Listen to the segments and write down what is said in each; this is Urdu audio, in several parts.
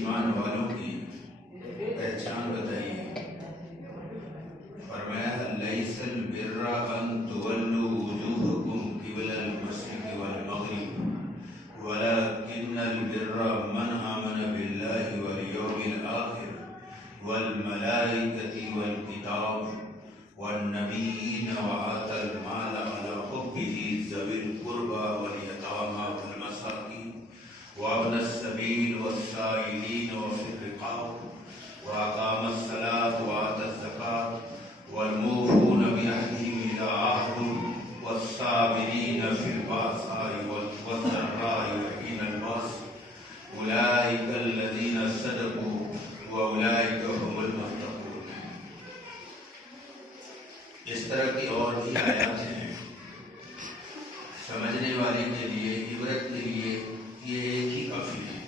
ایمان والوں کی پہچان بتائیے۔ فرمایا لیس البر ان تولوا وجوہکم قبل المشرق والمغرب ولکن البر من آمن باللہ والیوم الآخر والملائکۃ والکتاب والنبیین وآتى المال على حبه ذوی القربى والیتامى والمساکین وابن السبیل والسائلین وفی الرقاب وأقام الصلاة وآتى الزکاة والموفون بعهدهم إذا عاهدوا والصابرین فی البأساء والضراء وحین البأس أولئک الذین صدقوا وأولئک هم المتقون۔ اس طرح کی اور بھی آیات ہیں، سمجھنے والے کے لیے، عبرت کے لیے یہ ایک ہی کافی ہے۔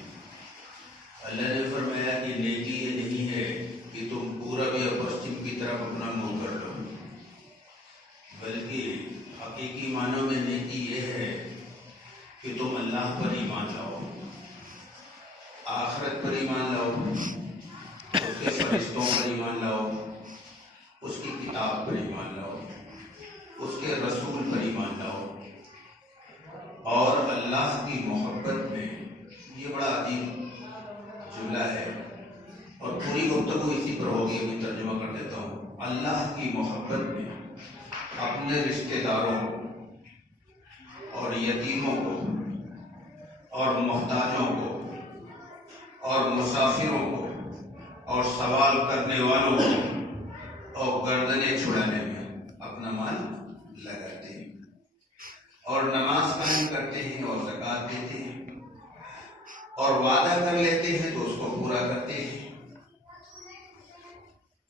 اللہ نے فرمایا کہ نیکی یہ نہیں ہے کہ تم پورب یا پشچم کی طرف اپنا منہ کر لو، بلکہ حقیقی معنوں میں نیکی یہ ہے کہ تم اللہ پر ایمان لاؤ، آخرت پر ایمان لاؤ، اس کے فرشتوں پر ایمان لاؤ، اس کی کتاب پر ایمان لاؤ، اس کے رسول پر ایمان لاؤ، اور اللہ کی محبت میں، یہ بڑا عظیم جملہ ہے اور پوری گفتگو اسی پر ہوگی، ابھی ترجمہ کر دیتا ہوں۔ اللہ کی محبت میں اپنے رشتہ داروں کو اور یتیموں کو اور محتاجوں کو اور مسافروں کو اور سوال کرنے والوں کو اور گردنیں چھڑانے میں اپنا مال لگاتے ہیں، اور نماز قائم کرتے ہیں اور زکوٰۃ دیتے ہیں، اور وعدہ کر لیتے ہیں تو اس کو پورا کرتے ہیں،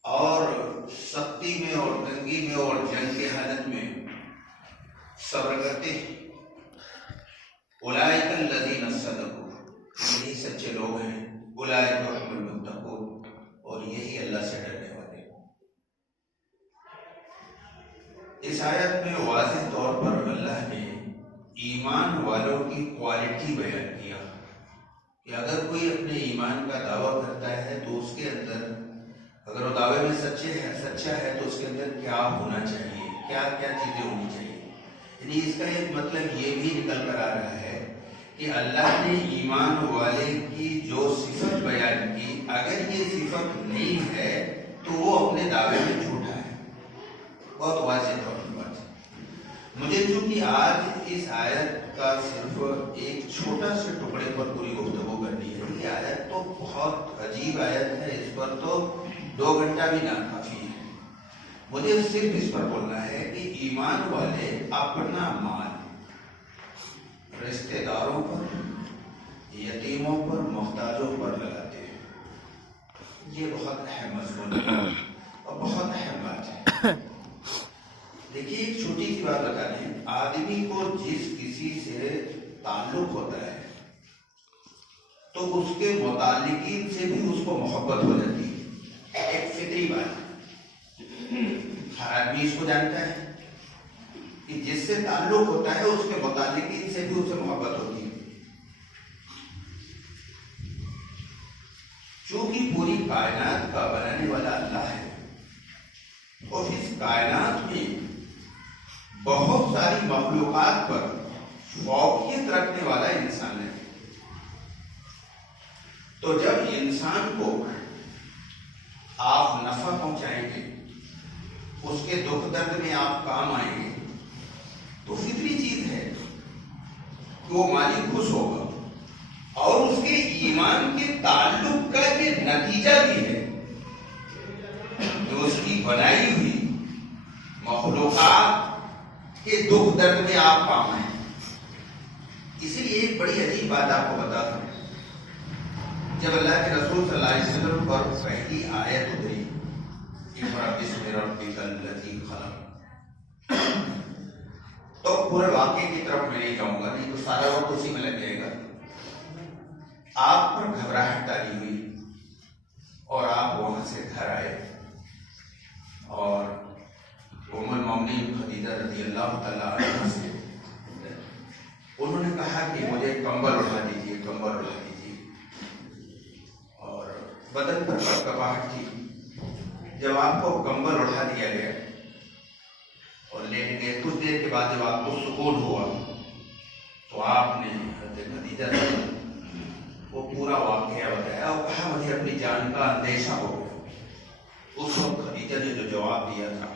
اور سختی میں اور تنگی میں اور جنگ کی حالت میں صبر کرتے ہیں۔ اولئک الذین صدقوا، یہی سچے لوگ ہیں، اولئک هم المتقون، اور یہی اللہ سے ڈرنے والے ہیں۔ اس آیت میں واضح طور پر اللہ نے ایمان والوں کی کوالٹی بیان کیا کہ اگر کوئی اپنے ایمان کا دعویٰ کرتا ہے تو اس کے اندر، اگر وہ دعوے میں سچا ہے تو اس کے اندر کیا ہونا چاہیے، کیا کیا چیزیں ہونی چاہیے۔ یعنی اس کا ایک مطلب یہ بھی نکل کر آ رہا ہے کہ اللہ نے ایمان والے کی جو صفت بیان کی، اگر یہ صفت نہیں ہے تو وہ اپنے دعوے میں جھوٹا ہے۔ بہت واضح طور پر بات ہے۔ مجھے چونکہ آج اس آیت کا صرف ایک چھوٹا سے ٹکڑے پر پوری گفتگو کرنی ہے، یہ آیت تو بہت عجیب آیت ہے، اس پر تو 2 گھنٹہ بھی نہ کافی ہے۔ مجھے صرف اس پر بولنا ہے کہ ایمان والے اپنا مال رشتہ داروں پر، یتیموں پر، محتاجوں پر لگاتے ہیں۔ یہ بہت اہم مضمون ہے اور بہت اہم بات ہے۔ دیکھیے ایک چھوٹی سی بات بتا دیں، آدمی کو جس کسی سے تعلق ہوتا ہے تو اس کے متعلقین سے بھی اس کو محبت ہو جاتی ہے، ایک فطری بات ہے، ہر آدمی اس کو جانتا ہے کہ جس سے تعلق ہوتا ہے اس کے متعلقین سے بھی اسے محبت ہوتی ہے۔ چونکہ پوری کائنات کا بنانے والا اللہ ہے اور اس کائنات میں بہت ساری مخلوقات پر فوقیت رکھنے والا انسان ہے، تو جب انسان کو آپ نفع پہنچائیں گے، اس کے دکھ درد میں آپ کام آئیں گے، تو فطری چیز ہے کہ وہ مالک خوش ہوگا، اور اس کے ایمان کے تعلق کا یہ نتیجہ بھی ہے کہ اس کی بنائی ہوئی مخلوقات کے دکھ درد میں آپ کام آئیں۔ اسی لیے ایک بڑی عجیب بات آپ کو بتا دوں، جب اللہ کے رسول صلی اللہ علیہ وسلم پر پہلی آیت اتری، اقرأ باسم ربک الذی خلق، تو پورے واقعے کی طرف میں نہیں جاؤں گا، نہیں تو سارا وقت اسی میں لگ جائے گا۔ آپ پر گھبراہٹ تاری ہوئی اور آپ وہاں سے گھر آئے، اور ام المؤمنین خدیجہ رضی اللہ تعالیٰ عنہ سے انہوں نے کہا کہ مجھے کمبل اٹھا دیجیے، کمبل اٹھا دیجیے، بدن پر کپکپاہٹ تھی. جب آپ کو کمبل اٹھا دیا گیا اور لیٹ گئے، کچھ دیر کے بعد جب آپ کو سکون ہوا تو آپ نے حضرت خدیجہ سے وہ پورا واقعہ بتایا اور کہا مجھے اپنی جان کا اندیشہ ہو گیا. اس وقت خدیجہ نے جو جواب دیا تھا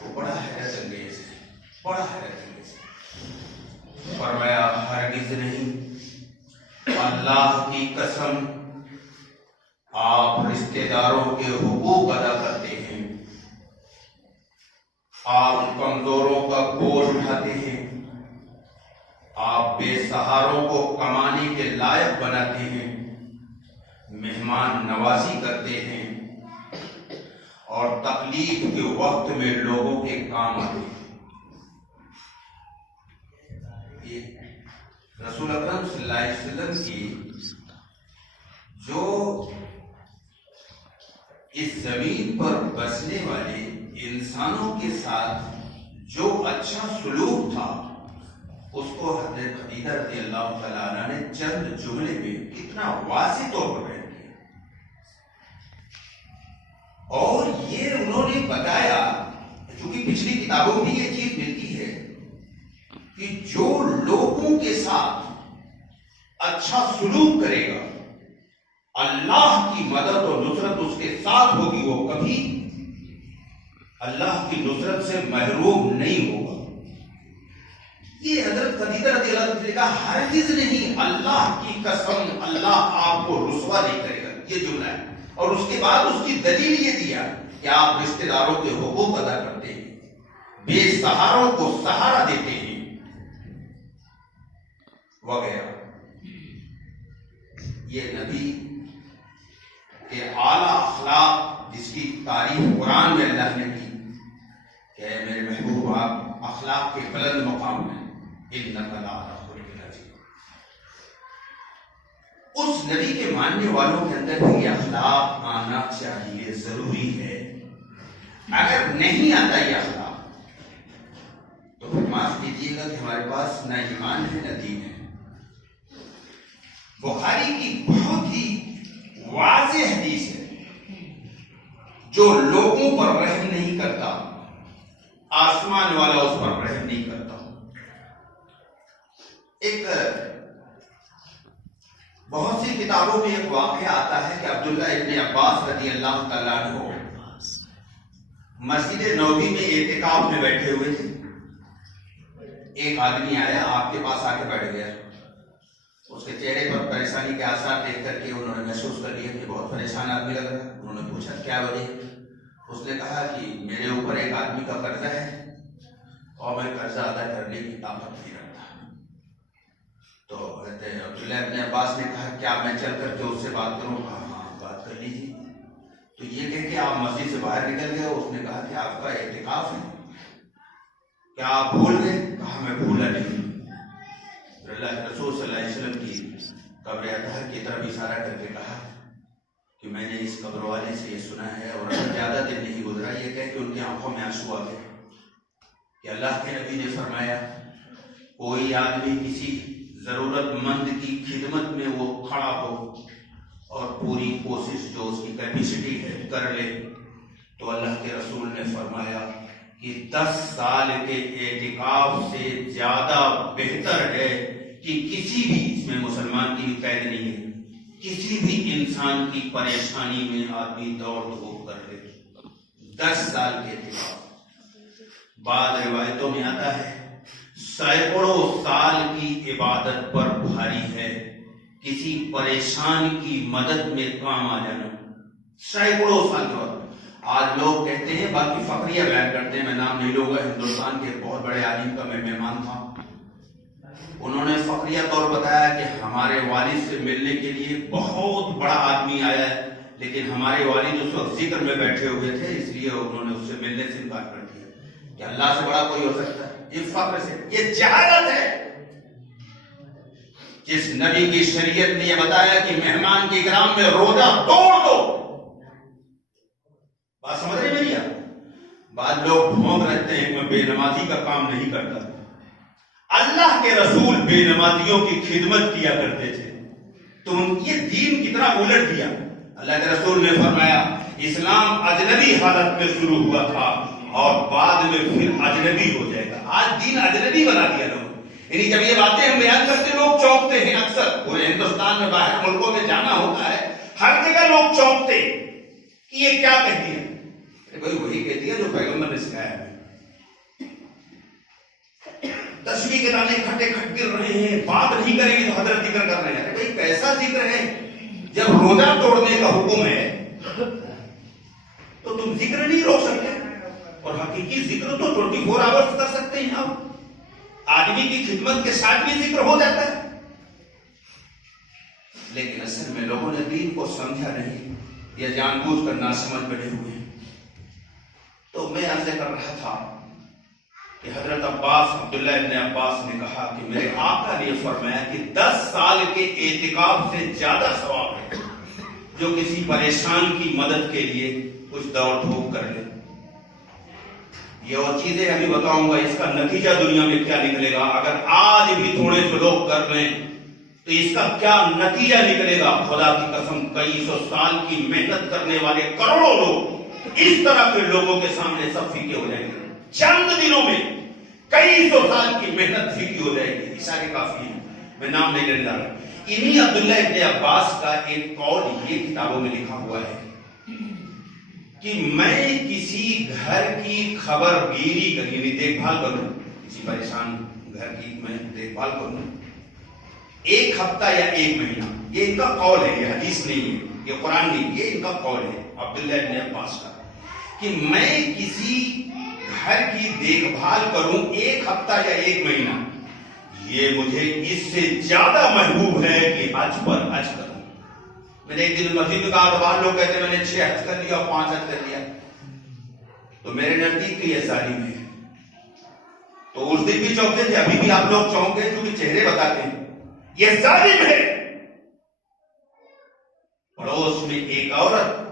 وہ بڑا حیرت انگیز ہے، بڑا حیرت انگیز ہے. فرمایا ہرگز نہیں، اللہ کی قسم آپ رشتہ داروں کے حقوق ادا کرتے ہیں، آپ کمزوروں کا بوجھ اٹھاتے ہیں، آپ بے سہاروں کو کمانے کے لائق بناتے ہیں، مہمان نوازی کرتے ہیں اور تکلیف کے وقت میں لوگوں کے کام آتے ہیں. یہ رسول اکرم صلی اللہ علیہ وسلم کی جو اس زمین پر بسنے والے انسانوں کے ساتھ جو اچھا سلوک تھا، اس کو حضرت خدیجہ رضی اللہ تعالیٰ عنہ نے چند جملے میں کتنا واضح طور پر بیان کیا. اور یہ انہوں نے بتایا، چونکہ پچھلی کتابوں میں یہ چیز ملتی ہے کہ جو لوگوں کے ساتھ اچھا سلوک کرے گا اللہ کی مدد اور نصرت اس کے ساتھ ہوگی، وہ کبھی اللہ کی نصرت سے محروم نہیں ہوگا. یہ حضرت خدیجہ رضی اللہ عنہ نے کہا ہرگز نہیں، اللہ کی قسم اللہ آپ کو رسوا نہیں کرے گا، یہ جملہ ہے. اور اس کے بعد اس کی دلیل یہ دیا کہ آپ رشتہ داروں کے حقوق ادا کرتے ہیں، بے سہاروں کو سہارا دیتے ہیں وغیرہ. یہ نبی کہ اعلیٰ اخلاق جس کی تعریف قرآن میں اللہ نے کی کہ اے میرے محبوب آپ اخلاق کے بلند مقام میں انک لعلی خلق عظیم. اس نبی کے ماننے والوں کے اندر بھی یہ اخلاق آنا چاہیے، ضروری ہے. اگر نہیں آتا یہ اخلاق تو پھر معاف کیجیے گا کہ ہمارے پاس نہ ایمان ہے نہ دین ہے. بخاری کی بہت ہی واضح حدیث ہے، جو لوگوں پر رحم نہیں کرتا آسمان والا اس پر رحم نہیں کرتا. ایک بہت سی کتابوں میں ایک واقعہ آتا ہے کہ عبداللہ ابن عباس رضی اللہ تعالیٰ عنہ مسجد نبوی میں اعتکاف میں بیٹھے ہوئے تھے. ایک آدمی آیا، آپ کے پاس آ کے بیٹھ گیا. اس کے چہرے پر پریشانی کے آثار دیکھ کر کے انہوں نے محسوس کر لیا کہ بہت پریشان آدمی لگ رہا ہے. انہوں نے پوچھا کیا وجہ؟ اس نے کہا کہ میرے اوپر ایک آدمی کا قرضہ ہے اور میں قرضہ ادا کرنے کی طاقت نہیں رکھتا. تو عبداللہ ابن عباس نے کہا کیا میں چل کر کے اس سے بات کروں؟ ہاں بات کر لیجیے. تو یہ کہہ کہ آپ مسجد سے باہر نکل گئے. اس نے کہا کہ آپ کا اعتکاف ہے، کیا آپ بھول گئے؟ کہا میں بھولا نہیں. اللہ رسول صلی اللہ علیہ وسلم کی قبر اطہر کی طرف اشارہ کر کے کہا کہ میں نے اس قبر والے سے یہ سنا ہے، اور زیادہ دن نہیں گزرا یہ کہہ کہ ان کی آنکھوں میں آنسو آ گئے کہ اللہ کے نبی نے فرمایا کوئی آدمی کسی ضرورت مند کی خدمت میں وہ کھڑا ہو اور پوری کوشش جو اس کی کیپیسٹی ہے کر لے، تو اللہ کے رسول نے فرمایا کہ 10 سال کے اعتکاف سے زیادہ بہتر ہے کہ کسی بھی، اس میں مسلمان کی بھی قید نہیں ہے، کسی بھی انسان کی پریشانی میں آدمی دوڑ دھوپ کر لے. 10 سال کے اعتکاف. بعض روایتوں میں آتا ہے سینکڑوں سال کی عبادت پر بھاری ہے کسی پریشان کی مدد میں کام آ جانا. سینکڑوں سال کے بعد. آج لوگ کہتے ہیں، باقی فقریہ بیان کرتے ہیں، میں نام نہیں لوں گا، ہندوستان کے بہت بڑے عالم کا میں مہمان تھا. انہوں نے فقریہ طور بتایا کہ ہمارے والد سے ملنے کے لیے بہت بڑا آدمی آیا ہے، لیکن ہمارے والد اس وقت ذکر میں بیٹھے ہوئے تھے، اس لیے انہوں نے اس سے ملنے سے انکار کر دیا. کہ اللہ سے بڑا کوئی ہو سکتا ہے؟ یہ فقر سے، یہ جہالت ہے. جس نبی کی شریعت نے یہ بتایا کہ مہمان کے اکرام میں روزہ توڑ دو. بات سمجھ رہے میری آپ؟ بعض لوگ بھونک رہتے ہیں کہ میں بے نمازی کا کام نہیں کرتا. اللہ کے رسول بے نمازیوں کی خدمت کیا کرتے تھے، تو یہ دین کتنا الٹ دیا. اللہ کے رسول نے فرمایا اسلام اجنبی حالت میں شروع ہوا تھا اور بعد میں پھر اجنبی ہو جائے گا. آج دین اجنبی بنا دیا لوگوں. یعنی جب یہ باتیں ہم بیان کرتے لوگ چونکتے ہیں. اکثر پورے ہندوستان میں باہر ملکوں میں جانا ہوتا ہے, ہر جگہ لوگ چونکتے کہ یہ کیا کہتی ہے. بھائی وہی کہتی ہے جو پیغمبر نے سکھایا ہے. 10ویں کے دانے کھٹے کھٹ گر رہے ہیں, بات نہیں کریں گے تو حضرت ذکر کر رہے ہیں. بھائی کیسا ذکر ہے؟ جب روزہ توڑنے کا حکم ہے تو تم ذکر نہیں روک سکتے, اور حقیقی ذکر تو 24 آورز کر سکتے ہیں. آپ آدمی کی خدمت کے ساتھ بھی ذکر ہو جاتا ہے. لیکن اصل میں لوگوں نے دین کو سمجھا نہیں یا جان بوجھ کر ناسمجھ بنے ہوئے ہیں. تو میں عرض کر رہا تھا کہ حضرت عبداللہ ابن عباس نے کہا کہ میرے آقا نے فرمایا کہ 10 سال کے اعتکاف سے زیادہ ثواب ہے جو کسی پریشان کی مدد کے لیے کچھ دوڑ دھوپ کر لے. یہ اور چیزیں ابھی بتاؤں گا, اس کا نتیجہ دنیا میں کیا نکلے گا. اگر آج بھی تھوڑے سے لوگ کر لیں تو اس کا کیا نتیجہ نکلے گا. خدا کی قسم کئی سو سال کی محنت کرنے والے کروڑوں لوگ اس طرح کے لوگوں کے سامنے سب پھیکے ہو جائیں گے. چند دنوں میں کئی سو سال کی محنت پھیکی ہو جائے گی. اشارے کافی ہیں, میں نام نہیں لینے جا رہا. انہی عبداللہ ابن عباس کا ایک قول یہ کتابوں میں لکھا ہوا ہے کہ میں کسی گھر کی خبر گیری کری, یعنی دیکھ بھال کروں, کسی پریشان گھر کی میں دیکھ بھال کروں 1 ہفتہ یا 1 مہینہ. یہ ان کا قول ہے, یہ حدیث نہیں ہے, یہ قرآن نہیں, یہ ان کا قول ہے عبداللہ ابن عباس کا, کہ میں کسی گھر کی دیکھ بھال کروں 1 ہفتہ یا 1 مہینہ, یہ مجھے اس سے زیادہ محبوب ہے کہ حج پر حج کروں. میں نے ایک دن مسجد میں کہا تو بعض لوگ کہتے ہیں میں نے 6 حج کر لیا اور 5 حج کر لیا, تو میرے نزدیک یہ ظالم ہے. تو اس دن بھی چونکتے تھے, ابھی بھی آپ لوگ چونکے کیونکہ چہرے بتاتے ہیں. یہ ظالم ہے. پڑوس میں ایک عورت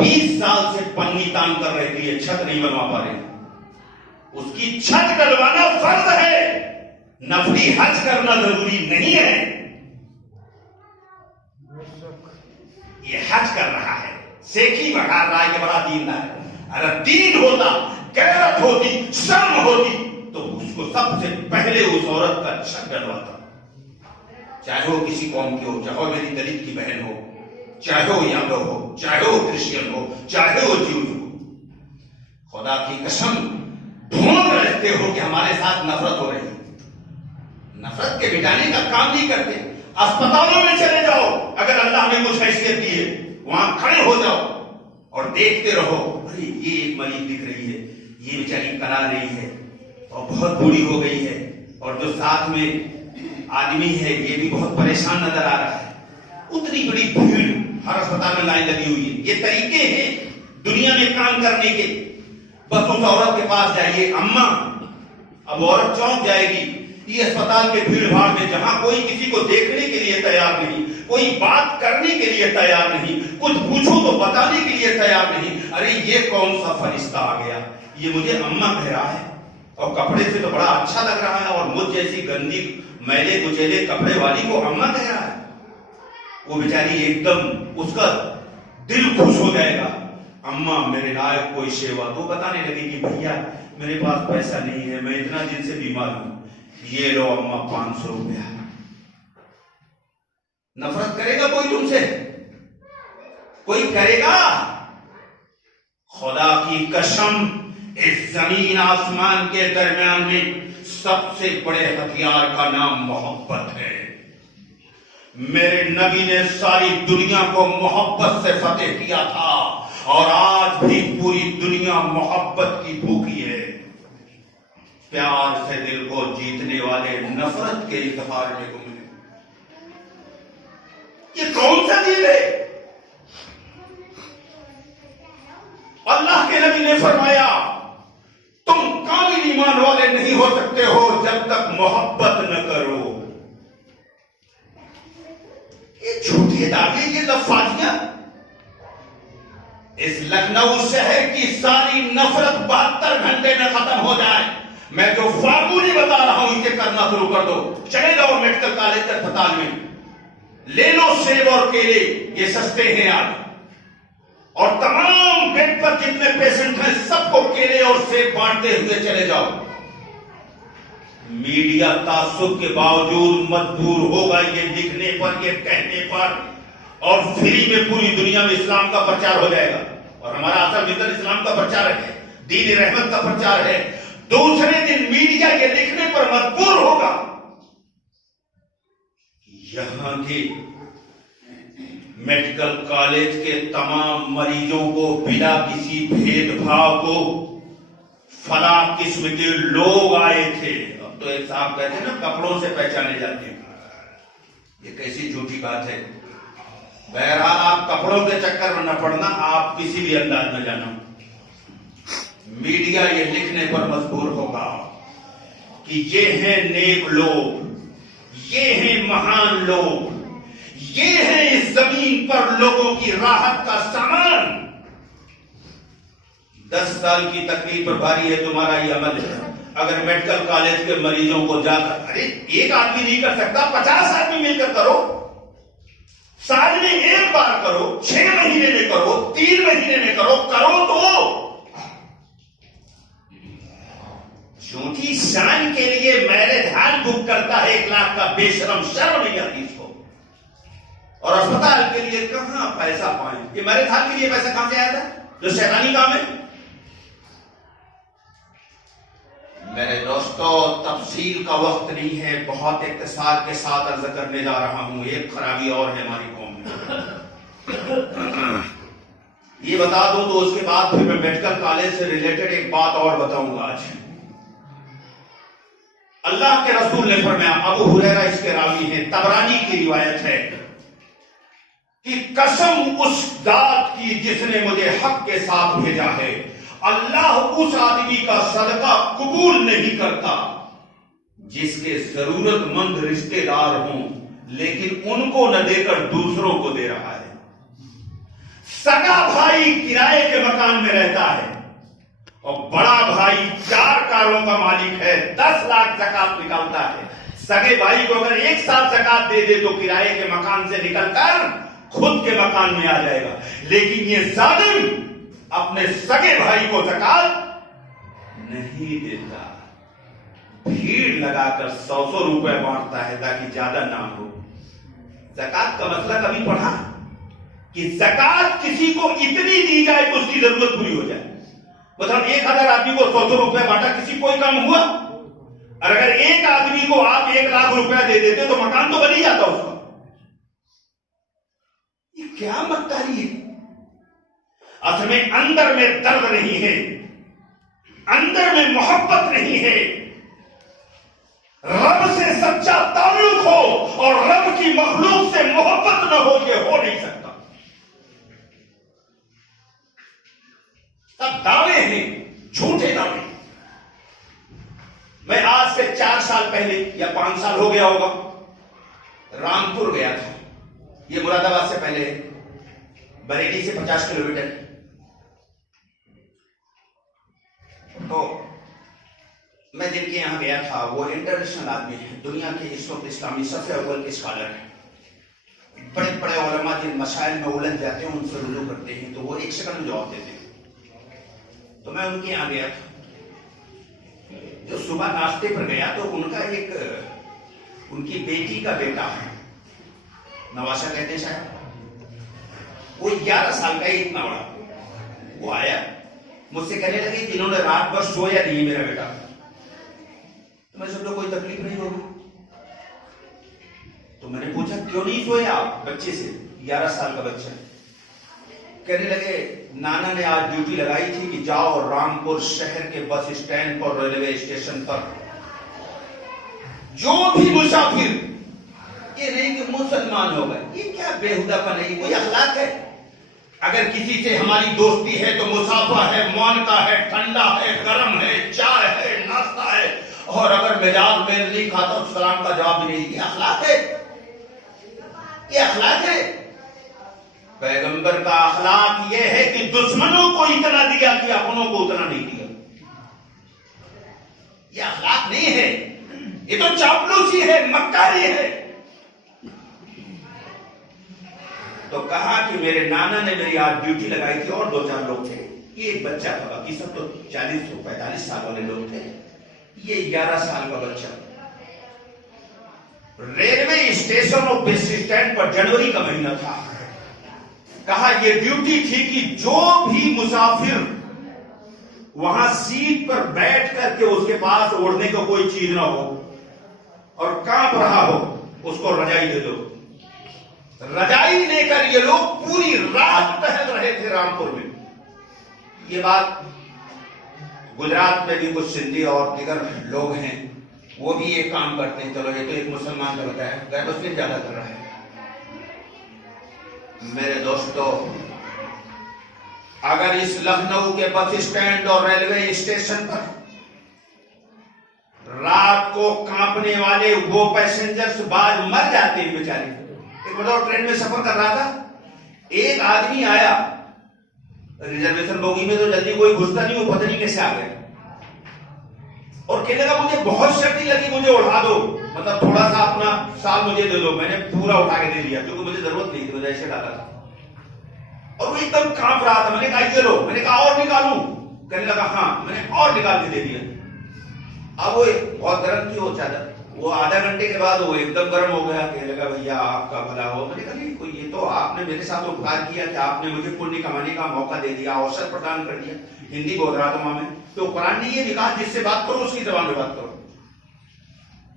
20 سال سے پنی تان کر رہی ہے, چھت نہیں بنوا پا رہی. اس کی چھت ڈلوانا فرض ہے, نفلی حج کرنا ضروری نہیں ہے. یہ حج کر رہا ہے, سیکھی بڑھا رہا ہے کہ بڑا دیندار ہے. اگر دین ہوتا, غیرت ہوتی, شرم ہوتی تو اس کو سب سے پہلے اس عورت کا چھت ڈلواتا. چاہے وہ کسی قوم کی ہو, چاہے وہ میری دلت کی بہن ہو, چاہے وہ یادو ہو, چاہے وہ کرسچن ہو, چاہے وہ جیو ہو. خدا کی قسم ڈھونڈ رہتے ہو کہ ہمارے ساتھ نفرت ہو رہی ہے. نفرت کے مٹانے کا کام نہیں کرتے. اسپتالوں میں چلے جاؤ, اگر اللہ نے کچھ حیثیت دی ہے وہاں کھڑے ہو جاؤ اور دیکھتے رہو, ارے یہ ایک مریض دکھ رہی ہے, یہ بیچاری کرا رہی ہے اور بہت بوڑھی ہو گئی ہے, اور جو ساتھ میں آدمی ہے یہ بھی بہت پریشان نظر آ رہا ہے. اتنی بڑی بھیڑ ہر اسپتال میں لائن لگی ہوئی ہے. یہ طریقے ہیں دنیا میں کام کرنے کے. بس اس عورت کے پاس جائیے, اماں, اب عورت چونک جائے گی. یہ اسپتال کے بھیڑ بھاڑ میں جہاں کوئی کسی کو دیکھنے کے لیے تیار نہیں, کوئی بات کرنے کے لیے تیار نہیں, کچھ پوچھو تو بتانے کے لیے تیار نہیں. ارے یہ کون سا فرشتہ آ گیا, یہ مجھے اماں کہہ رہا ہے, اور کپڑے سے تو بڑا اچھا لگ رہا ہے, اور مجھ جیسی گندی میلے کچیلے کپڑے والی کو اماں کہہ رہا ہے. وہ بیچاری ایک دم اس کا دل خوش ہو جائے گا. اماں میرے لائق کوئی شیوا, تو بتانے لگے کہ بھیا میرے پاس پیسہ نہیں ہے, میں اتنا دن سے بیمار ہوں, یہ لو اماں 500 روپیہ. نفرت کرے گا کوئی تم سے؟ کوئی کرے گا؟ خدا کی قسم اس زمین آسمان کے درمیان میں سب سے بڑے ہتھیار کا نام محبت ہے. میرے نبی نے ساری دنیا کو محبت سے فتح کیا تھا, اور آج بھی پوری دنیا محبت کی بھوکی ہے. پیار سے دل کو جیتنے والے نفرت کے اظہار میں گم ہیں. یہ کون سا دل ہے؟ اللہ کے نبی نے فرمایا تم کامل ایمان والے نہیں ہو سکتے ہو جب تک محبت نہ کرو. یہ جھوٹے دعوے, یہ لفاظیاں. اس لکھنؤ شہر کی ساری نفرت 72 گھنٹے میں ختم ہو جائے. میں جو فارمولی بتا رہا ہوں اسے کرنا شروع کر دو. چلے جاؤ میڈیکل کالج اسپتال میں, لے لو سیب اور کیلے، یہ سستے ہیں آج، اور تمام بیڈ پر جتنے پیشنٹ ہیں سب کو کیلے اور سیب بانٹتے ہوئے چلے جاؤ۔ میڈیا تعصب کے باوجود مجبور ہوگا یہ لکھنے پر، یہ کہنے پر، اور فری میں پوری دنیا میں اسلام کا پرچار ہو جائے گا۔ اور ہمارا اصل مشن اسلام کا پرچار ہے، دین رحمت کا پرچار ہے۔ دوسرے دن میڈیا یہ لکھنے پر مجبور ہوگا یہاں کے میڈیکل کالج کے تمام مریضوں کو بلا کسی بھید بھاؤ کو فلاں قسم کے لوگ آئے تھے۔ اب تو ایک صاحب کہتے ہیں نا کپڑوں سے پہچانے جاتے ہیں، یہ کیسی جھوٹی بات ہے۔ بہرحال آپ کپڑوں کے چکر میں نہ پڑنا، آپ کسی بھی انداز میں جانا۔ میڈیا یہ لکھنے پر مجبور ہوگا کہ یہ ہیں نیک لوگ، یہ ہیں مہان لوگ، یہ ہیں اس زمین پر لوگوں کی راحت کا سامان۔ 10 سال کی تکلیف پر بھاری ہے تمہارا یہ عمل ہے۔ اگر میڈیکل کالج کے مریضوں کو جا کر، ارے ایک آدمی نہیں کر سکتا، 50 آدمی مل کر کرو، سال میں ایک بار کرو، 6 مہینے میں کرو، 3 مہینے میں کرو، کرو تو جھوٹی شان کے لیے میرے دھیان بک کرتا ہے 1 لاکھ کا بے شرم، شرم نہیں آتی اس کو۔ اور اسپتال کے لیے کہاں پیسہ پائیں؟ یہ میرے دھیان کے لیے پیسہ کہاں سے آیا تھا جو شیطانی کام ہے؟ میرے دوستو تفصیل کا وقت نہیں ہے، بہت اختصار کے ساتھ عرض کرنے جا رہا ہوں۔ ایک خرابی اور ہے ہماری قوم میں، یہ بتا دوں تو اس کے بعد پھر میں میڈیکل کالج سے ریلیٹڈ ایک بات اور بتاؤں گا آج۔ اللہ کے رسول نے فرمایا، ابو ہریرہ اس کے راوی ہیں، طبرانی کی روایت ہے کہ قسم اس ذات کی جس نے مجھے حق کے ساتھ بھیجا ہے، اللہ اس آدمی کا صدقہ قبول نہیں کرتا جس کے ضرورت مند رشتے دار ہوں لیکن ان کو نہ دے کر دوسروں کو دے رہا ہے۔ سگا بھائی کرائے کے مکان میں رہتا ہے اور بڑا بھائی 4 کاروں کا مالک ہے، 10 لاکھ زکات نکالتا ہے۔ سگے بھائی کو اگر 1 سال زکات دے دے تو کرائے کے مکان سے نکل کر خود کے مکان میں آ جائے گا، لیکن یہ ظالم اپنے سگے بھائی کو زکات نہیں دیتا، بھیڑ لگا کر 100 روپے بانٹتا ہے تاکہ زیادہ نام ہو۔ زکات کا مسئلہ کبھی پڑھا کہ زکات کسی کو اتنی دی جائے کہ اس کی ضرورت پوری ہو جائے؟ مطلب 1000 آدمی کو 100 روپے بانٹا، کسی کوئی کام ہوا؟ اور اگر ایک آدمی کو آپ 1 لاکھ روپے دے دیتے تو مکان تو بن ہی جاتا اس کا۔ یہ کیا مکاری ہے؟ اصل میں اندر میں درد نہیں ہے، اندر میں محبت نہیں ہے۔ رب سے سچا تعلق ہو اور رب کی مخلوق سے محبت نہ ہو، یہ ہو نہیں سکتا۔ سب دعوے ہیں، جھوٹے دعوے۔ میں آج سے 4 سال پہلے یا 5 سال ہو گیا ہوگا، رامپور گیا تھا، یہ مراد آباد سے پہلے ہے، بریلی سے 50 کلومیٹر۔ تو میں جن کے یہاں گیا تھا وہ انٹرنیشنل آدمی ہیں، دنیا کے اس وقت اسلامی صف اول کے اسکالر ہیں، بڑے بڑے علماء جن مسائل میں الجھ جاتے ہیں ان سے رجوع کرتے ہیں تو وہ 1 سیکنڈ میں جواب دیتے ہیں۔ تو میں ان کے یہاں گیا تھا، جو صبح ناشتے پر گیا تو ان کا ایک ان کی بیٹی کا بیٹا ہے، نواشا کہتے ہیں شاید، وہ 11 سال کا ہی، اتنا بڑا۔ وہ آیا مجھ سے کہنے لگے کہ انہوں نے رات بھر سویا نہیں میرا بیٹا۔ تو میں سمجھا کوئی تکلیف نہیں ہوگی، تو میں نے پوچھا کیوں نہیں سویا آپ بچے سے؟ 11 سال کا بچہ۔ کہنے لگے نانا نے آج ڈیوٹی لگائی تھی کہ جاؤ رامپور شہر کے بس اسٹینڈ پر، ریلوے اسٹیشن پر جو بھی مسافر، یہ نہیں کہ مسلمان ہو گئے، یہ کیا بےہودہ پن ہے، کوئی اخلاق ہے؟ اگر کسی سے ہماری دوستی ہے تو مسافہ ہے، معانقہ ہے، ٹھنڈا ہے، گرم ہے، چائے ہے، ناشتہ ہے، اور اگر مزاج میل نہیں کھاتا تو سلام کا جواب بھی نہیں۔ یہ اخلاق ہے؟ یہ اخلاق ہے؟ پیغمبر کا اخلاق یہ ہے کہ دشمنوں کو اتنا دیا کہ اپنوں کو اتنا نہیں دیا۔ یہ اخلاق نہیں ہے، یہ تو چاپلوسی ہے، مکاری ہے۔ تو کہا کہ میرے نانا نے میری آج ڈیوٹی لگائی تھی اور 2-4 لوگ تھے، یہ ایک بچہ تھا، باقی سب تو 40-45 سال والے لوگ تھے، یہ 11 سال کا بچہ۔ ریلوے اسٹیشن اور بس اسٹینڈ پر جنوری کا مہینہ تھا، کہا یہ ڈیوٹی تھی کہ جو بھی مسافر وہاں سیٹ پر بیٹھ کر کے اس کے پاس اوڑھنے کا کوئی چیز نہ ہو اور کانپ رہا ہو، اس کو رجائی دے دو۔ رجائی لے کر یہ لوگ پوری رات ٹہل رہے تھے رامپور میں۔ یہ بات گجرات میں بھی کچھ سندھی اور دیگر لوگ ہیں، وہ بھی یہ کام کرتے ہیں، چلو یہ تو ایک مسلمان کا بتایا، غیر مسلم زیادہ کر رہا ہے۔ میرے دوستو، اگر اس لکھنؤ کے بس اسٹینڈ اور ریلوے اسٹیشن پر رات کو کانپنے والے وہ پیسنجرز بعض مر جاتے ہیں بیچارے۔ ایک بتاؤ، ٹرین میں سفر کر رہا تھا، ایک آدمی آیا ریزرویشن بوگی میں، تو جلدی کوئی گھستا نہیں، وہ پتہ نہیں کیسے آ گئے، اور کہنے لگا مجھے بہت سردی لگی، مجھے اٹھا دو، مطلب تھوڑا سا اپنا سال مجھے دے دو۔ میں نے پورا اٹھا کے دے دیا کیونکہ مجھے ضرورت نہیں تھی، مجھے ایسے ڈالا تھا، اور وہ ایک دم کانپ رہا تھا۔ میں نے کہا یہ لو، میں نے کہا اور نکالوں، کہنے لگا ہاں، میں نے اور نکال کے دے دیا۔ اب وہ بہت گرم تھی وہ چادر، وہ آدھا گھنٹے کے بعد وہ ایک دم گرم ہو گیا، کہنے لگا بھیا آپ کا بھلا ہو۔ میں نے کہا نہیں، یہ تو آپ نے میرے ساتھ اپکار کیا کہ آپ نے مجھے پنیہ کمانے کا موقع دے دیا، اوسر پردان کر دیا۔ ہندی بول رہا تھا میں، تو قرآن نے یہ بھی کہا جس سے بات کرو اس کی زبان میں بات کرو۔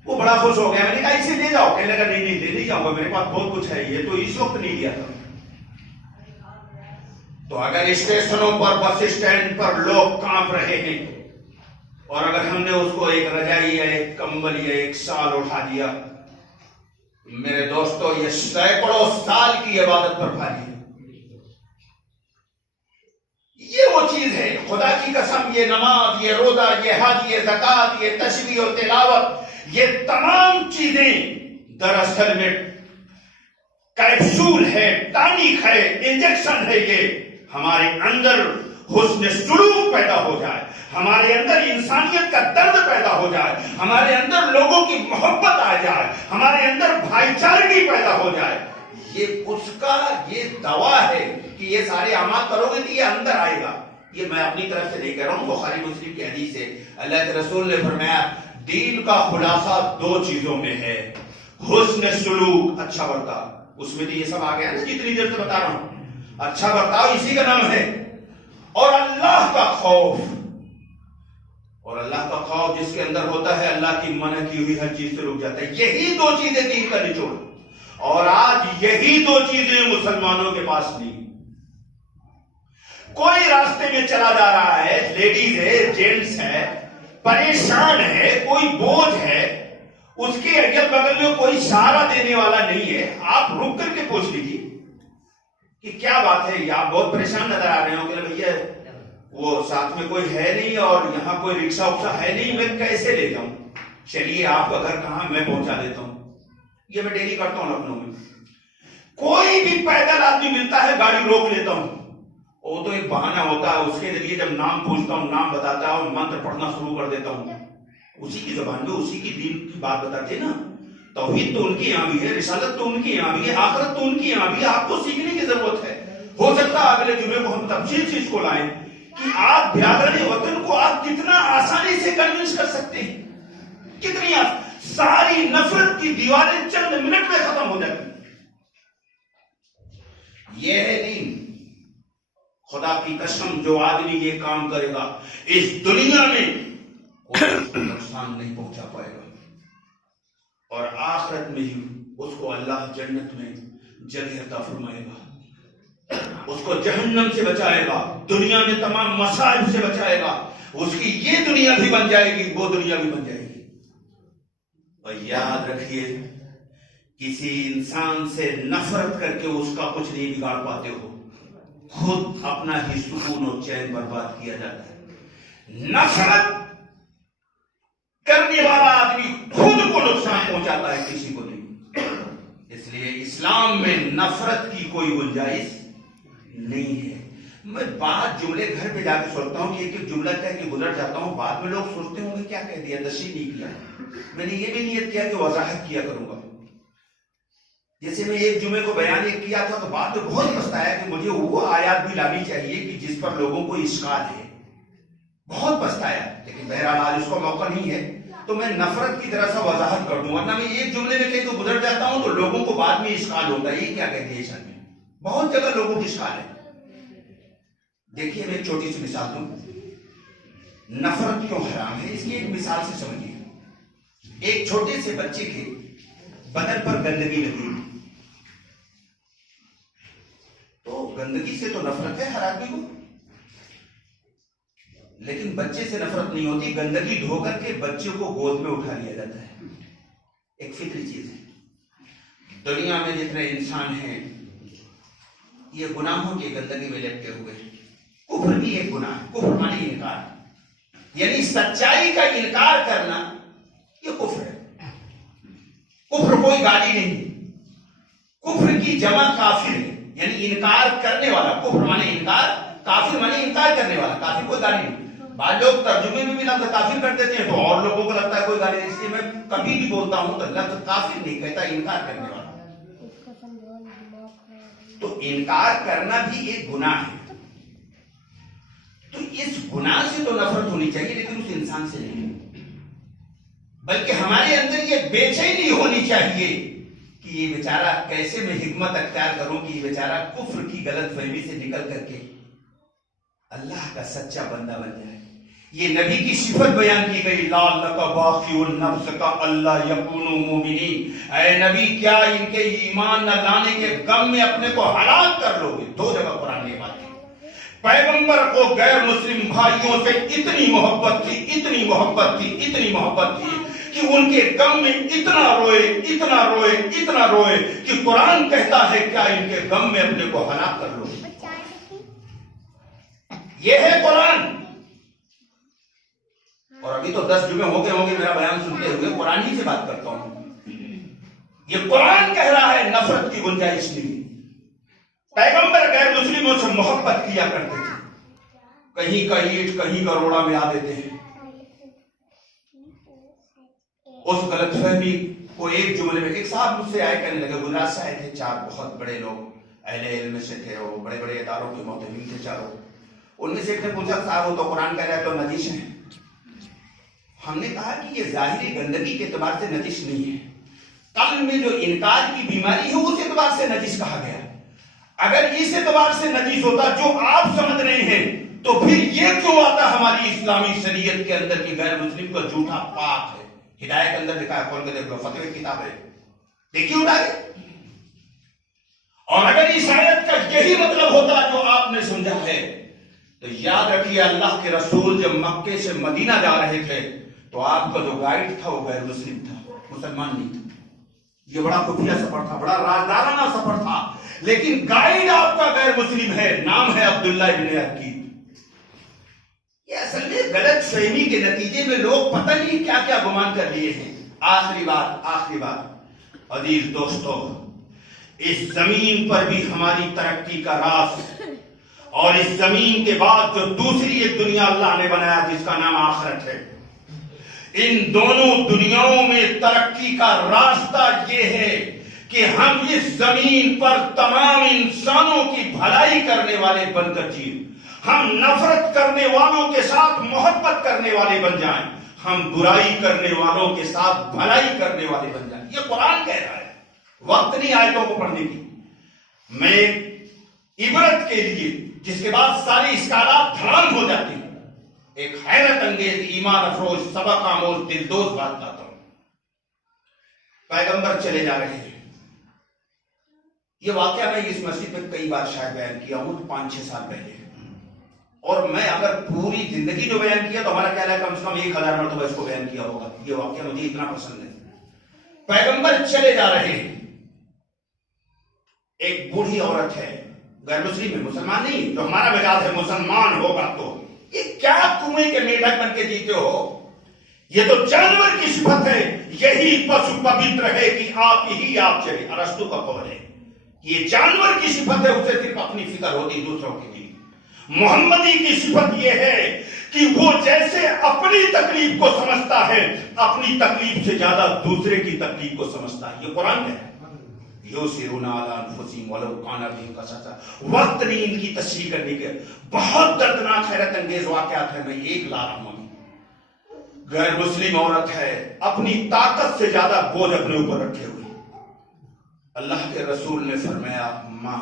وہ بڑا خوش ہو گیا، میں نے کہا اسے لے جاؤ، کہنے لگا نہیں لے نہیں جاؤں گا، میرے پاس بہت کچھ ہے، یہ تو اس وقت نہیں لیا تھا۔ تو اگر اسٹیشنوں پر بس اسٹینڈ پر لوگ کانپ رہے ہیں، اور اگر ہم نے اس کو ایک رجائی یا ایک کمبل یا ایک شال اٹھا دیا، میرے دوستو یہ سینکڑوں سال کی عبادت پر بھاری ہے۔ یہ وہ چیز ہے، خدا کی قسم، یہ نماز، یہ روزہ، یہ حج، یہ زکوٰۃ، یہ تسبیح و تلاوت، یہ تمام چیزیں دراصل میں کیپسول ہے، ٹانک ہے، انجیکشن ہے۔ یہ ہمارے اندر حسن سلوک پیدا ہو جائے، ہمارے اندر انسانیت کا درد پیدا ہو جائے، ہمارے اندر لوگوں کی محبت آ جائے، ہمارے اندر بھائی چارگی پیدا ہو جائے، یہ اس کا یہ دوا ہے کہ یہ سارے اعمال کرو گے تو یہ اندر آئے گا۔ یہ میں اپنی طرف سے نہیں کہہ رہا ہوں، بخاری مسلم کی حدیث ہے، اللہ کے رسول نے فرمایا دین کا خلاصہ 2 چیزوں میں ہے، حسن سلوک، اچھا برتاؤ۔ اس میں تو یہ سب آ گیا نا جتنی دیر سے بتا رہا ہوں، اچھا برتاؤ اسی کا نام ہے، اور اللہ کا خوف۔ اور اللہ کا خوف جس کے اندر ہوتا ہے، اللہ کی منع کی ہوئی ہر چیز سے رک جاتا ہے۔ یہی 2 چیزیں دین کا نچوڑ، اور آج یہی 2 چیزیں مسلمانوں کے پاس نہیں۔ کوئی راستے میں چلا جا رہا ہے، لیڈیز ہے، جینٹس ہے، پریشان ہے، کوئی بوجھ ہے، اس کے اگل بغل میں کوئی سہارا دینے والا نہیں ہے، آپ رک کر کے پوچھ لیجیے کہ کیا بات ہے، یا آپ بہت پریشان نظر آ رہے ہو کہ بھیا وہ ساتھ میں کوئی ہے نہیں اور یہاں کوئی رکشا وکشا ہے نہیں، میں کیسے لے جاؤں، چلیے آپ کا گھر کہاں، میں پہنچا دیتا ہوں۔ یہ میں ڈیلی کرتا ہوں لکھنؤ میں۔ کوئی بھی پیدل آدمی ملتا ہے، گاڑی روک لیتا ہوں، وہ تو ایک بہانہ ہوتا ہے، اس کے ذریعے جب نام پوچھتا ہوں، نام بتاتا ہے اور منتر پڑھنا شروع کر دیتا ہوں، اسی کی زبان میں اسی کی دین کی بات بتاتے نا۔ توحید تو ان کی یہاں بھی ہے، رسالت تو ان کی یہاں بھی ہے، آخرت تو ان کی یہاں بھی ہے، آپ کو سیکھنے کی ضرورت ہے۔ ہو سکتا ہے اگلے جمعے کو ہم تفصیل سے اس کو لائیں کہ آپ برادران وطن کو آپ کتنا آسانی سے کنونس کر سکتے ہیں، کتنی ساری نفرت کی دیواریں چند منٹ میں ختم ہو جاتی۔ یہ ہے دین۔ خدا کی قسم، جو آدمی یہ کام کرے گا اس دنیا میں کوئی اس کو نقصان نہیں پہنچا پائے گا، اور آخرت میں ہی اس کو اللہ جنت میں جگہ عطا فرمائے گا، اس کو جہنم سے بچائے گا، دنیا میں تمام مصائب سے بچائے گا، اس کی یہ دنیا بھی بن جائے گی، وہ دنیا بھی بن جائے گی۔ اور یاد رکھیے، کسی انسان سے نفرت کر کے اس کا کچھ نہیں بگاڑ پاتے ہو، خود اپنا ہی سکون اور چین برباد کیا جاتا ہے۔ نفرت کرنے والا آدمی خود کو نقصان پہنچاتا ہے، کسی کو نہیں۔ اس لیے اسلام میں نفرت کی کوئی گنجائش نہیں ہے۔ میں بات جملے گھر پہ جا کے سوچتا ہوں کہ ایک جملہ کہہ کے گزر جاتا ہوں، بعد میں لوگ سوچتے ہوں گے کیا کہہ دیا، نشی نہیں کیا۔ میں نے یہ بھی نیت کیا کہ وضاحت کیا کروں گا۔ جیسے میں ایک جمعے کو بیان ایک کیا تھا تو بات تو بہت پچھتایا کہ مجھے وہ آیات بھی لانی چاہیے کہ جس پر لوگوں کو اشکال ہے، بہت پچھتایا، لیکن بہرحال آج اس کو موقع نہیں ہے تو میں نفرت کی طرح سے وضاحت کر دوں، ورنہ میں ایک جملے میں کہیں تو گزر جاتا ہوں تو لوگوں کو بعد میں اشکال ہوتا ہے یہ کیا کہتے ہیں شان میں، بہت جگہ لوگوں کو اشکال ہے۔ دیکھیے میں ایک چھوٹی سی مثال دوں، نفرت کیوں حرام ہے اس کی ایک مثال سے سمجھیے۔ ایک چھوٹے سے بچے کے بدن پر گندگی لگی تو گندگی سے تو نفرت ہے ہر آدمی کو، لیکن بچے سے نفرت نہیں ہوتی، گندگی دھو کر کے بچے کو گود میں اٹھا لیا جاتا ہے، ایک فطری چیز ہے۔ دنیا میں جتنے انسان ہیں یہ گناہوں کی گندگی میں لپٹے ہوئے ہیں۔ کفر بھی ایک گناہ ہے، کفر مانی انکار، یعنی سچائی کا انکار کرنا یہ کفر ہے۔ کفر کوئی گالی نہیں، کفر کی جمع کافر ہے، یعنی انکار کرنے والا، کفر مانے انکار، کافر مانے انکار کرنے والا، کافر کوئی گالی نہیں۔ بعض لوگ ترجمے میں بھی لفظ کافر کر دیتے ہیں تو اور لوگوں کو لگتا ہے کوئی گالی نہیں، اس لیے میں کبھی بھی بولتا ہوں تو لفظ کافر نہیں کہتا، انکار کرنے والا۔ تو انکار کرنا بھی ایک گناہ ہے، تو اس گناہ سے تو نفرت ہونی چاہیے لیکن اس انسان سے نہیں، بلکہ ہمارے اندر یہ بے چینی ہونی چاہیے کہ یہ بیچارہ کیسے میں حکمت اختیار کروں کہ یہ بیچارہ کفر کی غلط فہمی سے نکل کر کے اللہ کا سچا بندہ بن جائے۔ یہ نبی کی صفت بیان کی گئی، لعلک باخع نفسک الا یکونوا مؤمنین، اے نبی کیا ان کے ایمان نہ لانے کے غم میں اپنے کو ہلاک کر لو گے؟ دو جگہ قرآن نے بات کی۔ پیغمبر کو غیر مسلم بھائیوں سے اتنی محبت تھی، اتنی محبت تھی، اتنی محبت تھی کہ ان کے غم میں اتنا روئے، اتنا روئے، اتنا روئے کہ قرآن کہتا ہے کیا ان کے غم میں اپنے کو ہلاک کر لو گے؟ یہ ہے قرآن۔ اور ابھی تو 10 جمعے ہو گئے ہوں گے میرا بیان سنتے ہوئے، قرآن ہی سے بات کرتا ہوں۔ یہ قرآن کہہ رہا ہے نفرت کی گنجائش نہیں۔ پیغمبر غیر مسلموں سے محبت کیا کرتے تھے، کہیں کا اینٹ کہیں کا روڑا ملا دیتے ہیں۔ اس غلط فہمی کو ایک جملے میں، ایک صاحب مجھ سے آئے کہنے لگے، گجرات سے آئے تھے، 4 بہت بڑے لوگ اہل علم سے تھے، وہ بڑے بڑے اداروں کے محتمین تھے چاروں۔ ان میں سے ایک نے پوچھا، صاحب وہ تو قرآن کہہ رہا ہے تو نجس ہیں۔ ہم نے کہا کہ یہ ظاہری گندگی کے اعتبار سے نجس نہیں ہے، قلب میں جو انکار کی بیماری ہے اس اعتبار سے نجس کہا گیا۔ اگر اس اعتبار سے نجس ہوتا جو آپ سمجھ رہے ہیں تو پھر یہ کیوں آتا ہماری اسلامی شریعت کے اندر کہ غیر مسلم کا جھوٹا پاک ہے؟ ہدایت کے اندر لکھا ہے، کھول کے دیکھ لو، فتوی کی کتاب ہے، دیکھیے اٹھا کے۔ اور اگر اس آیت کا یہی مطلب ہوتا جو آپ نے سمجھا ہے تو یاد رکھیے اللہ کے رسول جب مکے سے مدینہ جا رہے تھے تو آپ کا جو گائیڈ تھا وہ غیر مسلم تھا، مسلمان نہیں تھا۔ یہ بڑا خفیہ سفر تھا، بڑا رازدارانہ سفر تھا، لیکن گائیڈ آپ کا غیر مسلم ہے، نام ہے عبداللہ ابن عقیل۔ یہ اصل میں غلط فہمی کے نتیجے میں لوگ پتہ نہیں کیا کیا گمان کر لیے ہیں۔ آخری بات عزیز دوستو، اس زمین پر بھی ہماری ترقی کا راز اور اس زمین کے بعد جو دوسری ایک دنیا اللہ نے بنایا جس کا نام آخرت ہے، ان دونوں دنیاؤں میں ترقی کا راستہ یہ ہے کہ ہم اس زمین پر تمام انسانوں کی بھلائی کرنے والے بن کر جیئیں، ہم نفرت کرنے والوں کے ساتھ محبت کرنے والے بن جائیں، ہم برائی کرنے والوں کے ساتھ بھلائی کرنے والے بن جائیں۔ یہ قرآن کہہ رہا ہے، وقت نہیں آیتوں کو پڑھنے کی۔ میں عبرت کے لیے جس کے بعد ساری اشکالات دھڑام ہو جاتی ہیں، ایک حیرت انگیز، ایمان افروز، سبق آموز، دلدوز بات کرتا ہوں۔ پیغمبر چلے جا رہے ہیں، یہ واقعہ میں اس مسجد پہ کئی بار شاید بیان کیا ہوں، 5-6 سال پہلے، اور میں اگر پوری زندگی جو بیان کیا تو ہمارا خیال ہے کم سے کم 1000 مرتبہ اس کو بیان کیا ہوگا۔ یہ واقعہ مجھے اتنا پسند ہے۔ پیغمبر چلے جا رہے ہیں، ایک بوڑھی عورت ہے، غیر مسلم ہے، مسلمان نہیں، جو ہمارا مزاج ہے مسلمان ہوگا تو یہ کیا کنویں کے میڈک بن کے جیتے ہو؟ یہ تو جانور کی صفت ہے، یہی پشو پوتر ہے کہ آپ ہی آپ چلے، ارسطو کا قول ہے۔ یہ جانور کی صفت ہے، اسے صرف اپنی فکر ہوتی دوسروں کی نہیں۔ محمدی کی صفت یہ ہے کہ وہ جیسے اپنی تکلیف کو سمجھتا ہے، اپنی تکلیف سے زیادہ دوسرے کی تکلیف کو سمجھتا ہے۔ یہ قرآن ہے۔ یؤثرون علی انفسہم ولو کان بہم خصاصہ. وقت نہیں ان کی تشریح کرنے کے. بہت دردناک حیرت انگیز واقعات ہے. میں ایک لا رہا ہوں. غیر مسلم عورت ہے, اپنی طاقت سے زیادہ بوجھ اپنے اوپر رکھے ہوئے. اللہ کے رسول نے فرمایا ماں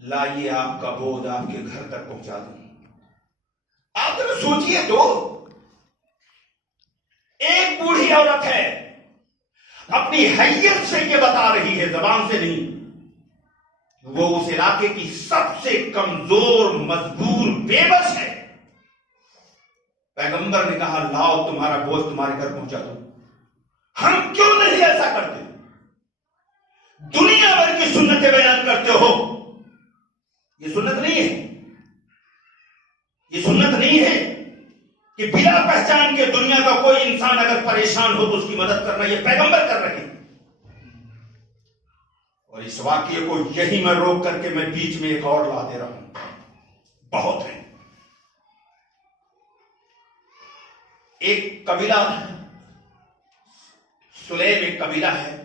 لائیے آپ کا بوجھ آپ کے گھر تک پہنچا دوں. آپ ذرا سوچئے تو, ایک بوڑھی عورت ہے, اپنی حیثیت سے یہ بتا رہی ہے, زبان سے نہیں. وہ اس علاقے کی سب سے کمزور مجبور بے بس ہے. پیغمبر نے کہا لاؤ تمہارا بوجھ تمہارے گھر پہنچا دو. ہم کیوں نہیں ایسا کرتے؟ دنیا بھر کی سنتیں بیان کرتے ہو, یہ سنت نہیں ہے. یہ سنت نہیں ہے کہ بلا پہچان کے دنیا کا کوئی انسان اگر پریشان ہو تو اس کی مدد کرنا. یہ پیغمبر کر رہے ہیں. اور اس واقعے کو یہی میں روک کر کے میں بیچ میں ایک اور لا دے رہا ہوں. بہت ہے. ایک قبیلہ سلیم ایک قبیلہ ہے.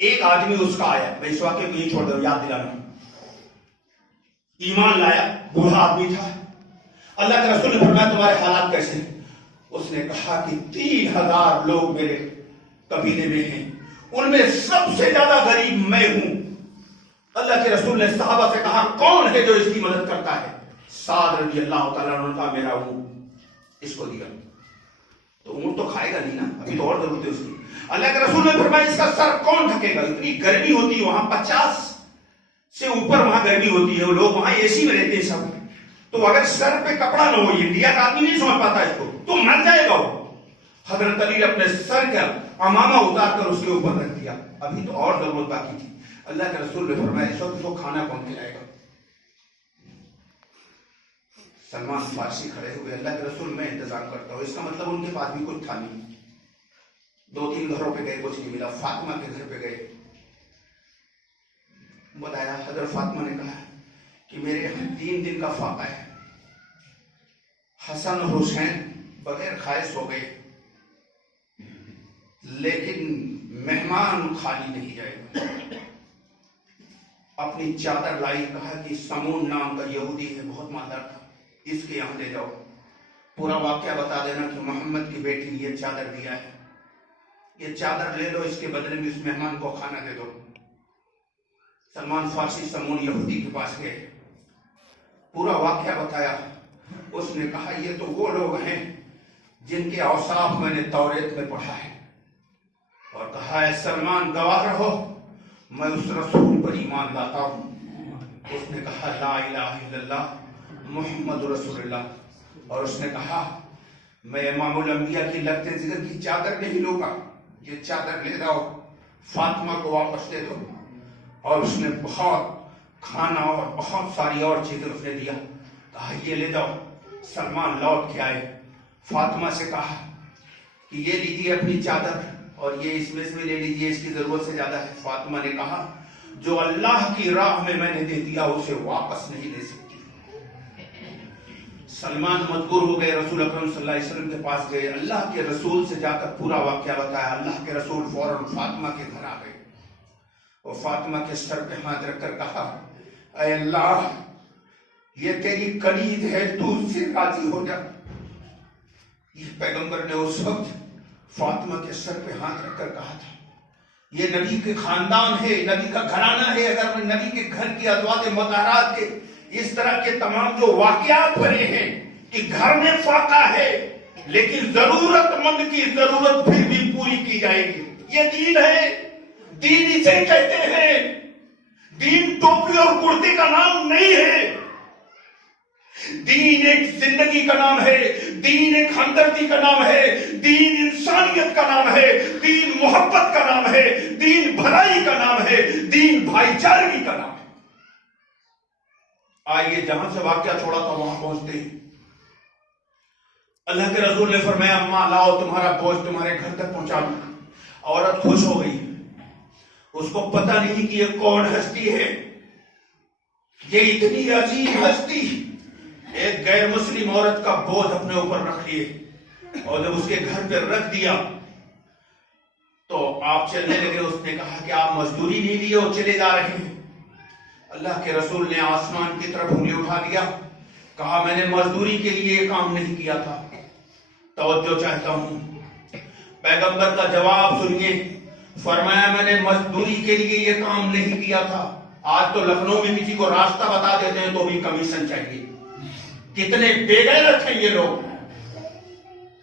ایک آدمی اس کا آیا, میں اس واقعے کو نہیں چھوڑ دوں, یاد دلانا. ایمان لایا, بوڑھا آدمی تھا. اللہ کے رسول نے فرمایا تمہارے حالات کیسے ہیں؟ اس نے کہا کہ 3000 لوگ میرے قبیلے میں ہیں, ان میں سب سے زیادہ غریب میں ہوں. اللہ کے رسول نے صحابہ سے کہا کون ہے جو اس کی مدد کرتا ہے؟ سعد رضی اللہ تعالیٰ عنہ کا میرا اونٹ اس کو دیا. تو اونٹ تو کھائے گا نہیں نا, ابھی تو اور ضرورت ہے اس کی. اللہ کے رسول نے فرمایا اس کا سر کون ڈھکے گا؟ اتنی گرمی ہوتی ہے وہاں, 50 سے اوپر وہاں گرمی ہوتی ہے, لوگ وہاں اے سی میں رہتے ہیں سب. تو اگر سر پہ کپڑا نہ ہو, انڈیا کا آدمی نہیں سمجھ پاتا اس کو, تو مر جائے گا وہ. حضرت علی نے اپنے سر کا امامہ اتار کر اس کے اوپر رکھ دیا. ابھی تو اور ضرورت باقی تھی. اللہ کے رسول نے فرمایا اس وقت کو کھانا کون کھلائے گا؟ سلمان فارسی کھڑے ہوئے. اللہ کے رسول میں انتظام کرتا ہوں. اس کا مطلب ان کے پاس بھی کچھ تھا نہیں. 2-3 گھروں پہ گئے, کچھ نہیں ملا. فاطمہ کے گھر پہ گئے, بتایا. حضرت فاطمہ نے کہا کہ میرے یہاں 3 دن کا فاقہ ہے. حسن اور حسین بغیر کھائے سو گئے, لیکن مہمان خالی نہیں جائے گا. اپنی چادر لائی. کہا کہ سمون نام کا یہودی ہے, بہت مالدار تھا, اس کے یہاں لے جاؤ. پورا واقعہ بتا دینا کہ محمد کی بیٹی نے یہ چادر دیا ہے, یہ چادر لے لو, اس کے بدلے میں اس مہمان کو کھانا دے دو. سلمان فارسی سمون یہودی کے پاس گئے, پورا واقعہ بتایا. اس نے کہا یہ تو وہ لوگ ہیں جن کے اوصاف میں نے توریت میں پڑھا ہے. اور کہا ہے سلمان گواہ رہو میں اس رسول پر ایمان لاتا ہوں. اس نے کہا لا الہ الا اللہ محمد رسول اللہ. اور اس نے کہا میں امام الانبیاء کی لگتے ذکر کی چادر نہیں لوں گا, یہ چادر لے جاؤ, فاطمہ کو واپس دے دو. اور اس نے بہت کھانا اور بہت ساری اور چیزیں اس نے دیا. کہا یہ لے جاؤ. سلمان لوٹ کے آئے, فاطمہ سے کہا کہ یہ لیجیے اپنی چادر, اور یہ اس میں سے لے لیجیے, اس کی ضرورت سے زیادہ ہے. فاطمہ نے کہا جو اللہ کی راہ میں نے دے دیا اسے واپس نہیں دے سکتی. سلمان مجبور ہو گئے, رسول اکرم صلی اللہ علیہ وسلم کے پاس گئے. اللہ کے رسول سے جا کر پورا واقعہ بتایا. اللہ کے رسول فوراً فاطمہ کے گھر آ گئے اور فاطمہ کے سر پہ ہاتھ رکھ کر کہا اے اللہ یہ تیری کلید ہے, تو اس سے راضی ہو جا. یہ پیغمبر نے اس وقت فاطمہ کے سر پہ ہاتھ رکھ کر کہا تھا یہ نبی کے خاندان ہے, نبی کا گھرانہ ہے. اگر نبی کے گھر کی ازواج مطہرات کے اس طرح کے تمام جو واقعات بنے ہیں کہ گھر میں فاقہ ہے لیکن ضرورت مند کی ضرورت پھر بھی پوری کی جائے گی, یہ دین ہے. دین اسے کہتے ہیں. دین ٹوپی اور کرتے کا نام نہیں ہے. دین ایک زندگی کا نام ہے, دین ایک ہمدردی کا نام ہے, دین انسانیت کا نام ہے, دین محبت کا نام ہے, دین بھلائی کا نام ہے, دین بھائی چارگی کا نام ہے. آئیے جہاں سے واقعہ چھوڑا تھا وہاں پہنچتے ہیں. اللہ کے رسول نے فرمایا ماں لاؤ تمہارا بوجھ تمہارے گھر تک پہنچا دوں. عورت خوش ہو گئی. اس کو پتہ نہیں کہ یہ کون ہستی ہے, یہ اتنی عظیم ہستی. ایک غیر مسلم عورت کا بوجھ اپنے اوپر رکھ لیے, اور جب اس کے گھر پہ رکھ دیا تو آپ چلنے لگے. اس نے کہا کہ آپ مزدوری نہیں لیے اور چلے جا رہے ہیں. اللہ کے رسول نے آسمان کی طرف انگلی اٹھا دیا, کہا میں نے مزدوری کے لیے یہ کام نہیں کیا تھا. توجہ چاہتا ہوں, پیغمبر کا جواب سنیے. فرمایا میں نے مزدوری کے لیے یہ کام نہیں کیا تھا. آج تو لکھنؤ میں کسی کو راستہ بتا دیتے ہیں تو بھی کمیشن چاہیے. کتنے بے غیرت ہیں یہ لوگ.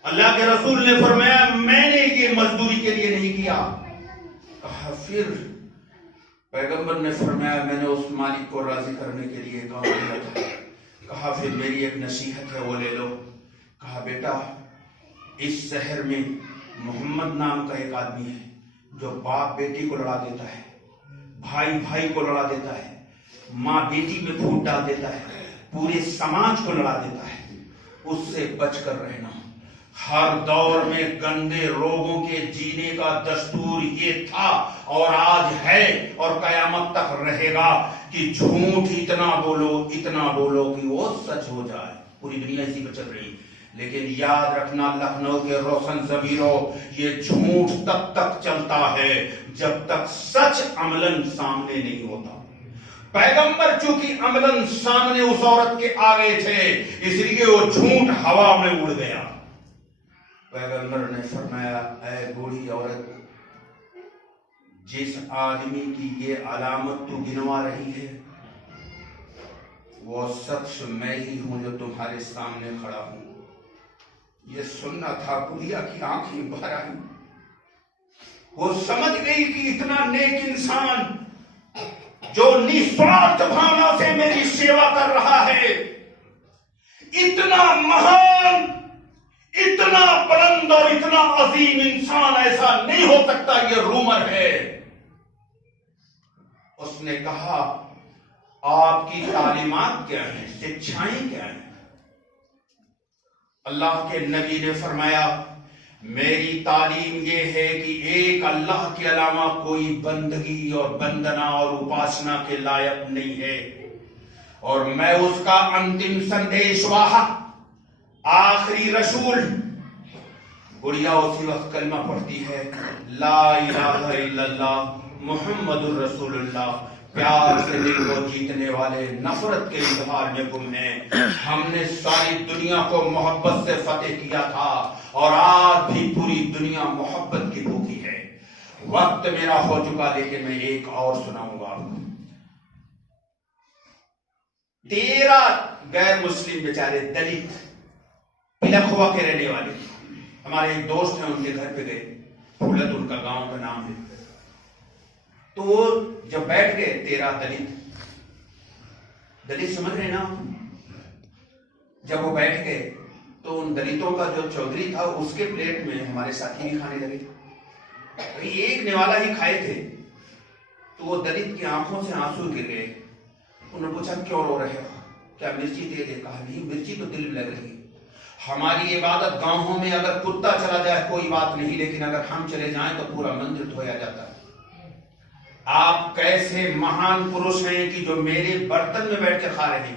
اللہ کے رسول نے فرمایا میں نے یہ مزدوری کے لیے نہیں کیا. کہا پھر پیغمبر نے فرمایا میں نے اس مالک کو راضی کرنے کے لیے کام کیا تھا. کہا پھر میری ایک نصیحت ہے وہ لے لو. کہا بیٹا اس شہر میں محمد نام کا ایک آدمی ہے جو باپ بیٹی کو لڑا دیتا ہے, بھائی بھائی کو لڑا دیتا ہے, ماں بیٹی میں پھوٹ ڈال دیتا ہے, پورے سماج کو لڑا دیتا ہے. اس سے بچ کر رہنا. ہر دور میں گندے روگوں کے جینے کا دستور یہ تھا اور آج ہے اور قیامت تک رہے گا کہ جھوٹ اتنا بولو کہ وہ سچ ہو جائے. پوری دنیا اسی پر چل رہی. لیکن یاد رکھنا لکھنؤ کے روشن ضمیروں, یہ جھوٹ تب تک چلتا ہے جب تک سچ عملاً سامنے نہیں ہوتا. پیغمبر چونکہ عملاً سامنے اس عورت کے آگے تھے اس لیے وہ جھوٹ ہوا میں اڑ گیا. پیغمبر نے فرمایا اے بوڑھی عورت, جس آدمی کی یہ علامت تو گنوا رہی ہے وہ شخص میں ہی ہوں جو تمہارے سامنے کھڑا ہوں. یہ سننا تھا بڑھیا کی آنکھیں بھر آئی. وہ سمجھ گئی کہ اتنا نیک انسان جو نسوارتھ بھاونا سے میری سیوا کر رہا ہے, اتنا مہان, اتنا بلند اور اتنا عظیم انسان ایسا نہیں ہو سکتا, یہ رومر ہے. اس نے کہا آپ کی تعلیمات کیا ہیں, شکشائیں کیا ہیں؟ اللہ کے نبی نے فرمایا میری تعلیم یہ ہے کہ ایک اللہ کے علاوہ کوئی بندگی اور بندنا اور اپاسنا کے لائق نہیں ہے, اور میں اس کا انتم سندیش واہک آخری رسول. گڑیا اسی وقت کلمہ پڑھتی ہے لا الہ الا اللہ محمد الرسول اللہ. پیار سے دل کو جیتنے والے نفرت کے اظہار میں گم ہیں. ہم نے ساری دنیا کو محبت سے فتح کیا تھا اور آج بھی پوری دنیا محبت کی بھوکی ہے. وقت میرا ہو چکا لیکن میں ایک اور سناؤں گا آپ کو. 13 غیر مسلم بیچارے دلت پلکھوا کے رہنے والے, ہمارے ایک دوست ہیں ان کے گھر پہ گئے, پھولت ان کا گاؤں کا نام ہے. تو وہ جب بیٹھ گئے 13 دلت سمجھ رہے نا, جب وہ بیٹھ گئے تو ان دلتوں کا جو چودھری تھا اس کے پلیٹ میں ہمارے ساتھی بھی کھانے لگے. ایک نوالا ہی کھائے تھے تو وہ دلت کی آنکھوں سے آنسو گر گئے. انہوں نے پوچھا کیوں رو رہے ہو, کیا مرچی تیز ہے؟ کہا نہیں مرچی تو دل میں لگ رہی ہے. ہماری عبادت گاؤں میں اگر کتا چلا جائے کوئی بات نہیں, لیکن اگر ہم چلے جائیں تو پورا مندر دھویا جاتا ہے. آپ کیسے مہان پروش ہیں کہ جو میرے برتن میں بیٹھ کے کھا رہے ہیں.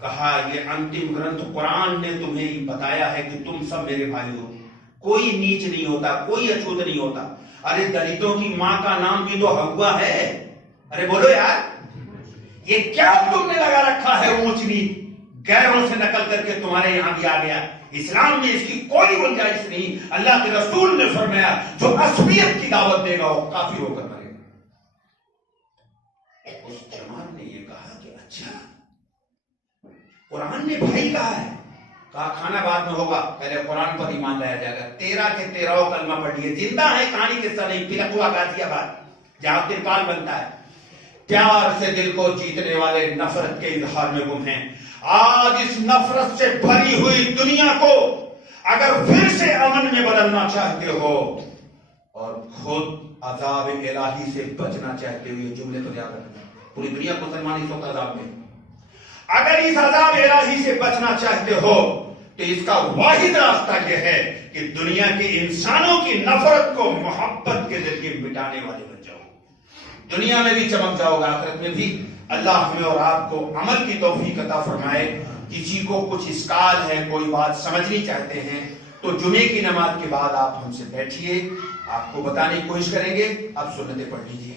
کہا یہ انتم گرنتھ قرآن نے تمہیں بتایا ہے کہ تم سب میرے بھائی ہو, کوئی نیچ نہیں ہوتا, کوئی اچھوت نہیں ہوتا. ارے دلتوں کی ماں کا نام بھی تو ہوا ہے. ارے بولو یار, یہ کیا تم نے لگا رکھا ہے اونچ نیچ, غیروں سے نقل کر کے تمہارے یہاں بھی آ گیا. اسلام میں اس کی کوئی گنجائش نہیں. اللہ کے رسول نے فرمایا جو اصلیت کی دعوت دے گا وہ کافی ہو کر مرے گا. اس جماعت نے یہ کہا کہ اچھا قرآن نے بھائی کہا ہے, کہا کھانا بعد میں ہوگا, پہلے قرآن پر ایمان لایا جائے گا. 13 کے 13 کلمہ پڑھ لیے, زندہ ہے, کہانی قصہ نہیں. پلکوا غازی آباد جہاں ترپال بنتا ہے. پیار سے دل کو جیتنے والے نفرت کے اظہار میں گم ہیں. آج اس نفرت سے بھری ہوئی دنیا کو اگر پھر سے امن میں بدلنا چاہتے ہو اور خود عذاب الہی سے بچنا چاہتے ہو, یہ جملے تو یاد رکھنا. پوری دنیا مسلمان اس وقت عذاب میں. اگر اس عذاب الہی سے بچنا چاہتے ہو تو اس کا واحد راستہ یہ ہے کہ دنیا کے انسانوں کی نفرت کو محبت کے ذریعے مٹانے والے بن جاؤ. دنیا میں بھی چمک جاؤ گا, آخرت میں بھی. اللہ ہمیں اور آپ کو عمل کی توفیق عطا فرمائے. کسی کو کچھ اشکال ہے, کوئی بات سمجھنی چاہتے ہیں تو جمعے کی نماز کے بعد آپ ہم سے بیٹھیے، آپ کو بتانے کی کوشش کریں گے، آپ سنتیں پڑھ لیجیے.